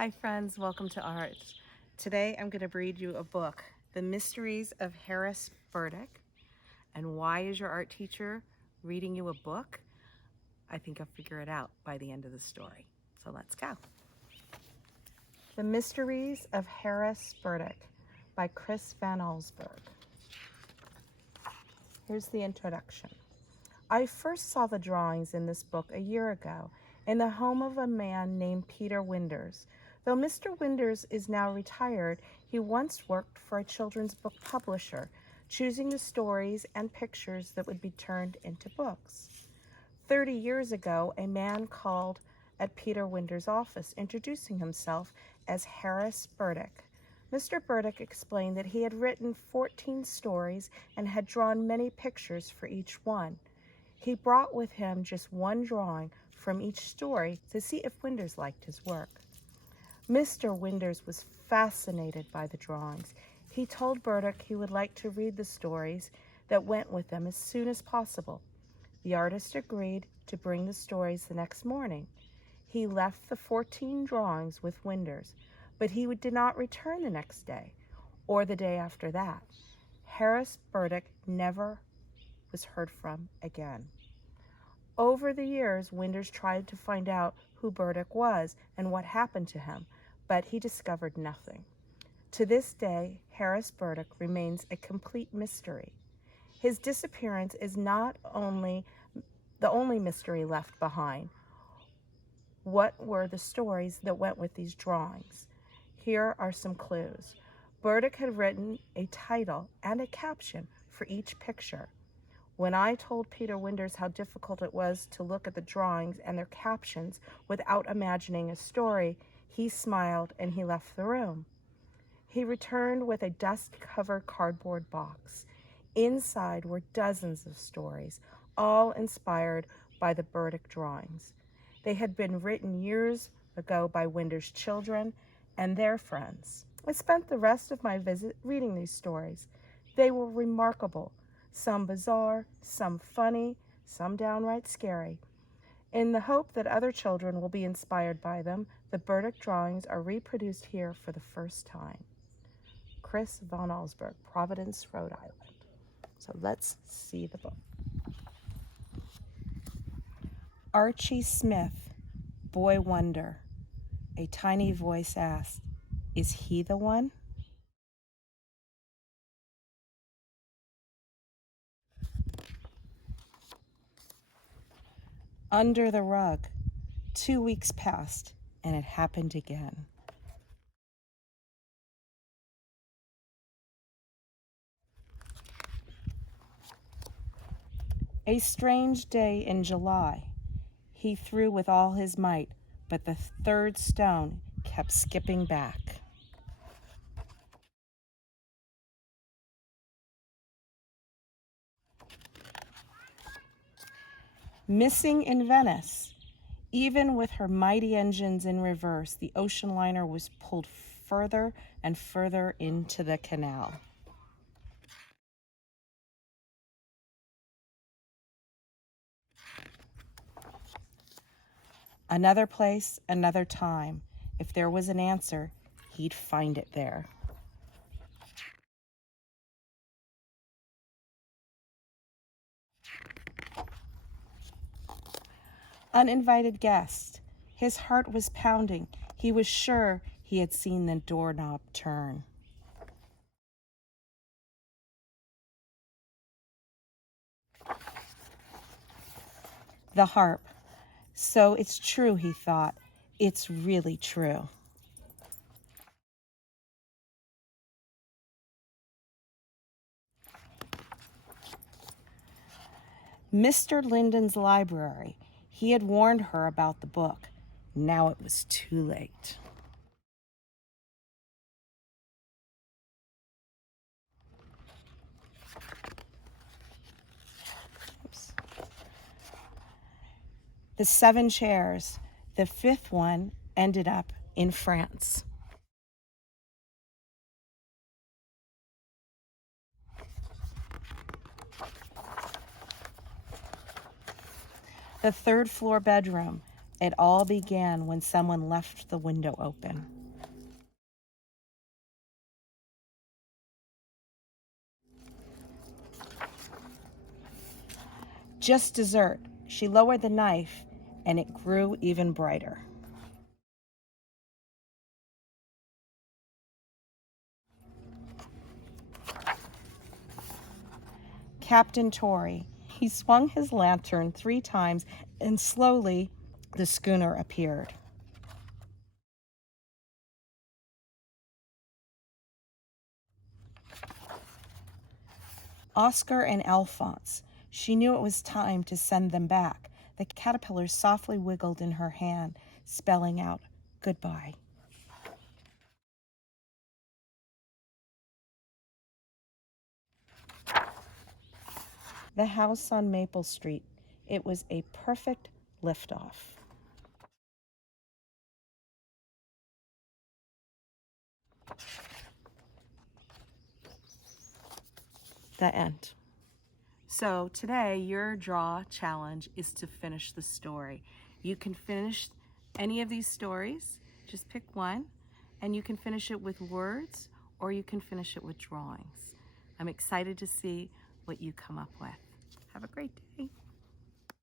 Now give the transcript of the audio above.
Hi friends, welcome to Art. Today I'm going to read you a book, The Mysteries of Harris Burdick. And why is your art teacher reading you a book? I think you'll figure it out by the end of the story. So let's go. The Mysteries of Harris Burdick by Chris Van Allsburg. Here's the introduction. I first saw the drawings in this book a year ago in the home of a man named Peter Winders. Though Mr. Winders is now retired, he once worked for a children's book publisher, choosing the stories and pictures that would be turned into books. 30 years ago, a man called at Peter Winders' office, introducing himself as Harris Burdick. Mr. Burdick explained that he had written 14 stories and had drawn many pictures for each one. He brought with him just one drawing from each story to see if Winders liked his work. Mr. Winders was fascinated by the drawings. He told Burdick he would like to read the stories that went with them as soon as possible. The artist agreed to bring the stories the next morning. He left the 14 drawings with Winders, but he did not return the next day or the day after that. Harris Burdick never was heard from again. Over the years, Winders tried to find out who Burdick was and what happened to him, but he discovered nothing. To this day, Harris Burdick remains a complete mystery. His disappearance is not only the only mystery left behind. What were the stories that went with these drawings? Here are some clues. Burdick had written a title and a caption for each picture. When I told Peter Winders how difficult it was to look at the drawings and their captions without imagining a story, he smiled and he left the room. He returned with a dust-covered cardboard box. Inside were dozens of stories, all inspired by the Burdick drawings. They had been written years ago by Winders' children and their friends. I spent the rest of my visit reading these stories. They were remarkable, some bizarre, some funny, some downright scary. In the hope that other children will be inspired by them, the Burdick drawings are reproduced here for the first time. Chris Van Allsburg, Providence, Rhode Island. So let's see the book. Archie Smith, Boy Wonder. A tiny voice asked, "Is he the one?" Under the rug. 2 weeks passed, and it happened again. A strange day in July. He threw with all his might, but the third stone kept skipping back. Missing in Venice. Even with her mighty engines in reverse, the ocean liner was pulled further and further into the canal. Another place, another time. If there was an answer, he'd find it there. Uninvited guest. His heart was pounding. He was sure he had seen the doorknob turn. The harp. So it's true, he thought. It's really true. Mr. Linden's library. He had warned her about the book. Now it was too late. Oops. The 7 chairs. The 5th one ended up in France. The 3rd floor bedroom. It all began when someone left the window open. Just dessert. She lowered the knife, and it grew even brighter. Captain Torrey. He swung his lantern 3 times, and slowly the schooner appeared. Oscar and Alphonse. She knew it was time to send them back. The caterpillar softly wiggled in her hand, spelling out goodbye. The house on Maple Street. It was a perfect liftoff. The end. So today, your draw challenge is to finish the story. You can finish any of these stories, just pick one, and you can finish it with words or you can finish it with drawings. I'm excited to see what you come up with. Have a great day.